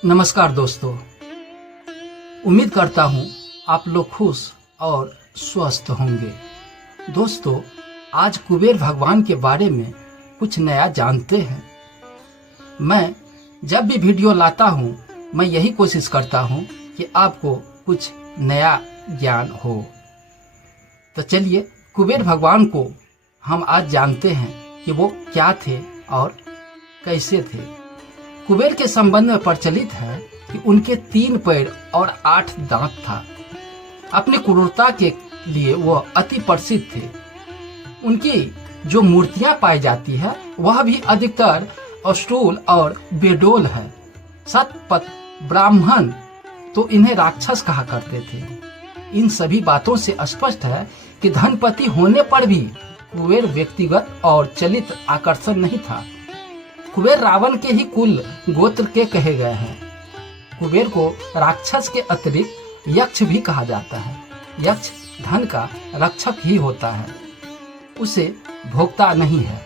नमस्कार दोस्तों, उम्मीद करता हूँ आप लोग खुश और स्वस्थ होंगे। दोस्तों, आज कुबेर भगवान के बारे में कुछ नया जानते हैं। मैं जब भी वीडियो लाता हूँ मैं यही कोशिश करता हूँ कि आपको कुछ नया ज्ञान हो। तो चलिए कुबेर भगवान को हम आज जानते हैं कि वो क्या थे और कैसे थे। कुबेर के संबंध में प्रचलित है कि उनके 3 पैर और 8 दांत था। अपनी क्रूरता के लिए वह अति प्रसिद्ध थे। उनकी जो मूर्तियां पाई जाती है वह भी अधिकतर अष्टूल और बेडोल है। सतपथ ब्राह्मण तो इन्हें राक्षस कहा करते थे। इन सभी बातों से स्पष्ट है कि धनपति होने पर भी कुबेर व्यक्तिगत और चलित आकर्षण नहीं था। कुबेर रावण के ही कुल गोत्र के कहे गए हैं। कुबेर को राक्षस के अतिरिक्त यक्ष भी कहा जाता है। यक्ष धन का रक्षक ही होता है, उसे भोगता नहीं है।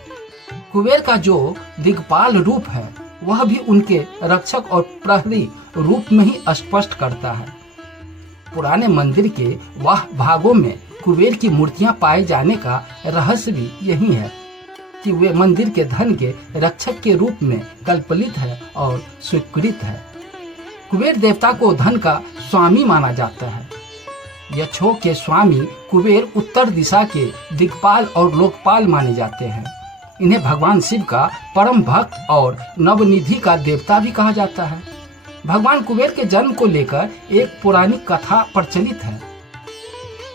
कुबेर का जो दिग्पाल रूप है वह भी उनके रक्षक और प्रहरी रूप में ही स्पष्ट करता है। पुराने मंदिर के वह भागों में कुबेर की मूर्तियां पाए जाने का रहस्य भी यही है कि वे मंदिर के धन के रक्षक के रूप में कल्पित है और स्वीकृत है। कुबेर देवता को धन का स्वामी माना जाता है। यक्षों के स्वामी कुबेर उत्तर दिशा के दिक्पाल और लोकपाल माने जाते हैं। इन्हें भगवान शिव का परम भक्त और नवनिधि का देवता भी कहा जाता है। भगवान कुबेर के जन्म को लेकर एक पौराणिक कथा प्रचलित है।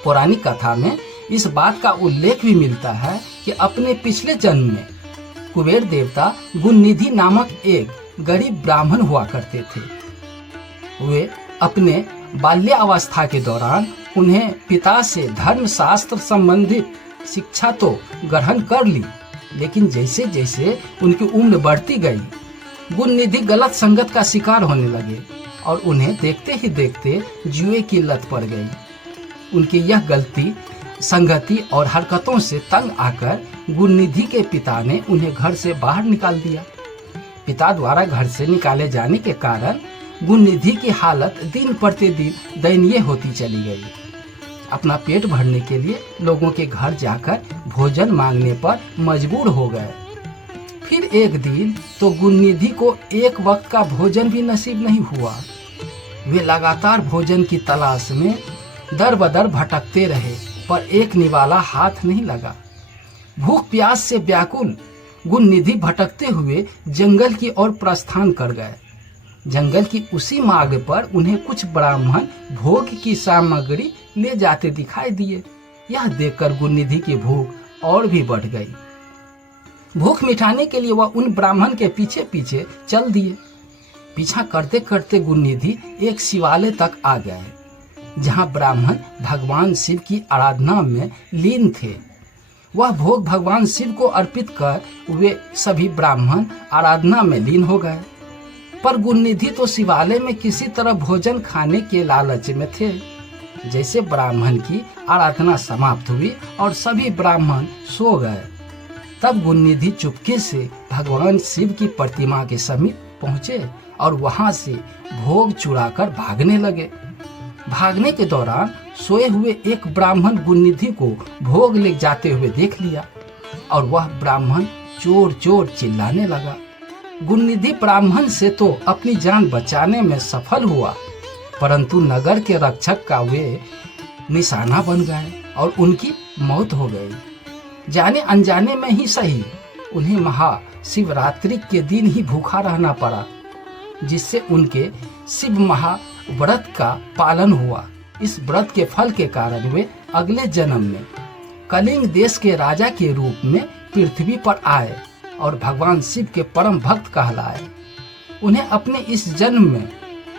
पौराणिक कथा में इस बात का उल्लेख भी मिलता है कि अपने पिछले जन्म में कुबेर देवता गुणनिधि नामक एक गरीब ब्राह्मण हुआ करते थे। वे अपने बाल्यावस्था के दौरान उन्हें पिता से धर्मशास्त्र संबंधित शिक्षा तो ग्रहण कर ली, लेकिन जैसे जैसे उनकी उम्र बढ़ती गई गुणनिधि गलत संगत का शिकार होने लगे और उन्हें देखते ही देखते जुए की लत पड़ गई। उनकी यह गलती संगति और हरकतों से तंग आकर गुणनिधि के पिता ने उन्हें घर से बाहर निकाल दिया। पिता द्वारा घर से निकाले जाने के कारण गुणनिधि की हालत दिन प्रतिदिन दयनीय होती चली गई। अपना पेट भरने के लिए लोगों के घर जाकर भोजन मांगने पर मजबूर हो गए। फिर एक दिन तो गुणनिधि को एक वक्त का भोजन भी नसीब नहीं हुआ। वे लगातार भोजन की तलाश में दर बदर भटकते रहे, पर एक निवाला हाथ नहीं लगा। भूख प्यास से व्याकुल गुणनिधि भटकते हुए जंगल की ओर प्रस्थान कर गए। जंगल की उसी मार्ग पर उन्हें कुछ ब्राह्मण भोग की सामग्री ले जाते दिखाई दिए। यह देखकर गुणनिधि की भूख और भी बढ़ गई। भूख मिटाने के लिए वह उन ब्राह्मण के पीछे पीछे चल दिए। पीछा करते करते गुणनिधि एक शिवालय तक आ गए, जहां ब्राह्मण भगवान शिव की आराधना में लीन थे। वह भोग भगवान शिव को अर्पित कर वे सभी ब्राह्मण आराधना में लीन हो गए। पर गुणनिधि तो शिवालय में किसी तरह भोजन खाने के लालच में थे। जैसे ब्राह्मण की आराधना समाप्त हुई और सभी ब्राह्मण सो गए, तब गुणनिधि चुपके से भगवान शिव की प्रतिमा के समीप पहुंचे और वहां से भोग चुराकर भागने लगे। भागने के दौरान सोए हुए एक ब्राह्मण गुणनिधि को भोग ले जाते हुए देख लिया और वह ब्राह्मण चोर चोर चिल्लाने लगा। गुणनिधि ब्राह्मण से तो अपनी जान बचाने में सफल हुआ, परंतु नगर के रक्षक का वे निशाना बन गए और उनकी मौत हो गई। जाने अनजाने में ही सही, उन्हें महाशिवरात्रि के दिन ही भूखा रहना पड़ा, जिससे उनके शिव महाव्रत का पालन हुआ। इस व्रत के फल के कारण वे अगले जन्म में कलिंग देश के राजा के रूप में पृथ्वी पर आए और भगवान शिव के परम भक्त कहलाए। उन्हें अपने इस जन्म में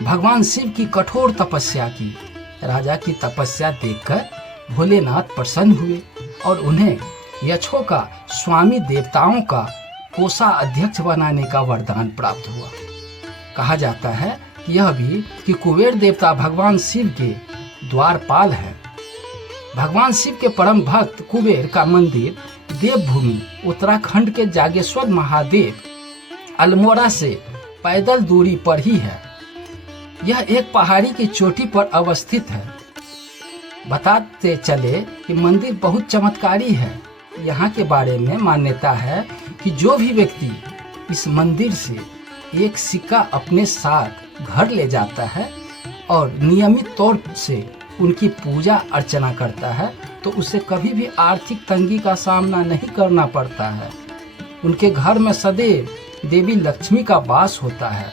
भगवान शिव की कठोर तपस्या की। राजा की तपस्या देखकर भोलेनाथ प्रसन्न हुए और उन्हें यक्षों का स्वामी देवताओं का कोषाध्यक्ष बनाने का वरदान प्राप्त हुआ। कहा जाता है यह भी कि कुबेर देवता भगवान शिव के द्वारपाल है। भगवान शिव के परम भक्त कुबेर का मंदिर देवभूमि उत्तराखंड के जागेश्वर महादेव अल्मोड़ा से पैदल दूरी पर ही है। यह एक पहाड़ी की चोटी पर अवस्थित है। बताते चले कि मंदिर बहुत चमत्कारी है। यहाँ के बारे में मान्यता है कि जो भी व्यक्ति इस मंदिर से एक सिक्का अपने साथ घर ले जाता है और नियमित तौर से उनकी पूजा अर्चना करता है तो उसे कभी भी आर्थिक तंगी का सामना नहीं करना पड़ता है। उनके घर में सदैव देवी लक्ष्मी का वास होता है।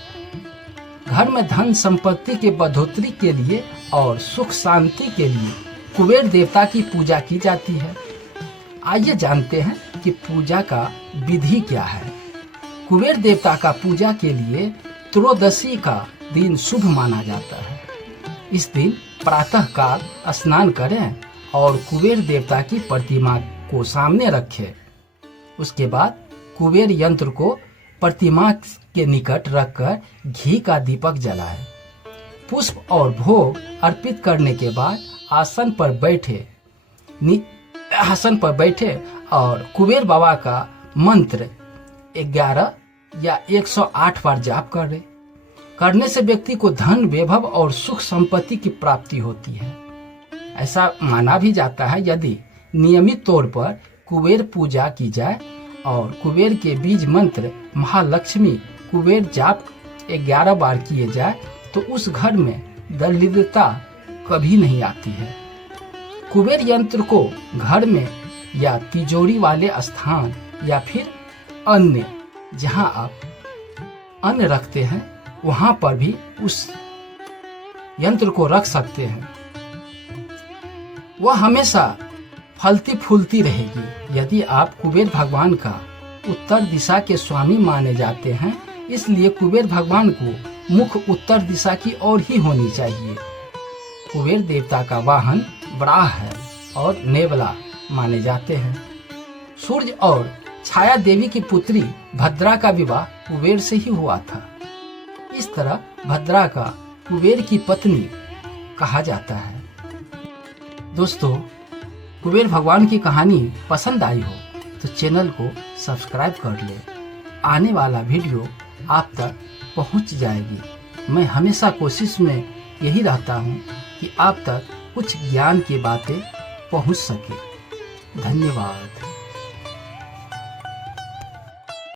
घर में धन संपत्ति के बढ़ोतरी के लिए और सुख शांति के लिए कुबेर देवता की पूजा की जाती है। आइए जानते हैं कि पूजा का विधि क्या है। कुबेर देवता का पूजा के लिए त्रयोदशी का दिन शुभ माना जाता है। इस दिन प्रातः काल स्नान करें और कुबेर देवता की प्रतिमा को सामने रखें। उसके बाद कुबेर यंत्र को प्रतिमा के निकट रखकर घी का दीपक जलाएं। पुष्प और भोग अर्पित करने के बाद आसन पर बैठे और कुबेर बाबा का मंत्र 11 या 108 बार जाप करें। करने से व्यक्ति को धन, वैभव और सुख संपत्ति की प्राप्ति होती है। ऐसा माना भी जाता है यदि नियमित तौर पर कुबेर पूजा की जाए और कुबेर के बीज मंत्र महालक्ष्मी कुबेर जाप 11 बार किए जाए तो उस घर में दरिद्रता कभी नहीं आती है। कुबेर यंत्र को घर में या तिजोरी वाले स्थान या फिर अन्य जहां आप अन्न रखते हैं वहां पर भी उस यंत्र को रख सकते हैं। वह हमेशा फलती फूलती रहेगी। यदि आप कुबेर भगवान का उत्तर दिशा के स्वामी माने जाते हैं, इसलिए कुबेर भगवान को मुख उत्तर दिशा की ओर ही होनी चाहिए। कुबेर देवता का वाहन वराह है और नेवला माने जाते हैं। सूर्य और छाया देवी की पुत्री भद्रा का विवाह कुबेर से ही हुआ था। इस तरह भद्रा का कुबेर की पत्नी कहा जाता है। दोस्तों, कुबेर भगवान की कहानी पसंद आई हो तो चैनल को सब्सक्राइब कर ले। आने वाला वीडियो आप तक पहुंच जाएगी। मैं हमेशा कोशिश में यही रहता हूं कि आप तक कुछ ज्ञान की बातें पहुंच सके। धन्यवाद।